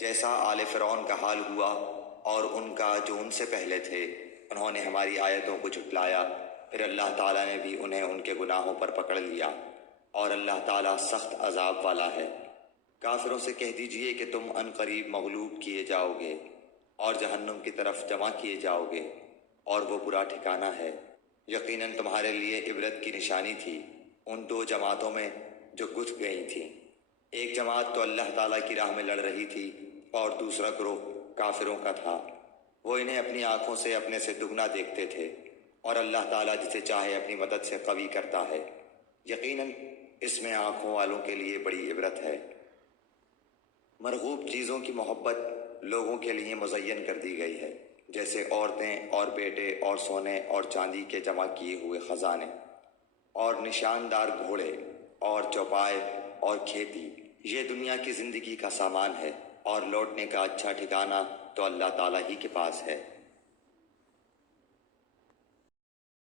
جیسا آل فرعون کا حال ہوا اور ان کا جو ان سے پہلے تھے، انہوں نے ہماری آیتوں کو جھٹلایا، پھر اللہ تعالیٰ نے بھی انہیں ان کے گناہوں پر پکڑ لیا، اور اللہ تعالیٰ سخت عذاب والا ہے۔ کافروں سے کہہ دیجئے کہ تم ان قریب مغلوب کیے جاؤ گے اور جہنم کی طرف جمع کیے جاؤ گے، اور وہ برا ٹھکانہ ہے۔ یقیناً تمہارے لیے عبرت کی نشانی تھی ان دو جماعتوں میں جو گھس گئی تھیں۔ ایک جماعت تو اللہ تعالیٰ کی راہ میں لڑ رہی تھی اور دوسرا گروہ کافروں کا تھا۔ وہ انہیں اپنی آنکھوں سے اپنے سے دگنا دیکھتے تھے، اور اللہ تعالیٰ جسے چاہے اپنی مدد سے قوی کرتا ہے۔ یقیناً اس میں آنکھوں والوں کے لیے بڑی عبرت ہے۔ مرغوب چیزوں کی محبت لوگوں کے لیے مزین کر دی گئی ہے، جیسے عورتیں اور بیٹے اور سونے اور چاندی کے جمع کیے ہوئے خزانے اور نشاندار گھوڑے اور چوپائے اور کھیتی۔ یہ دنیا کی زندگی کا سامان ہے، اور لوٹنے کا اچھا ٹھکانہ تو اللہ تعالیٰ ہی کے پاس ہے۔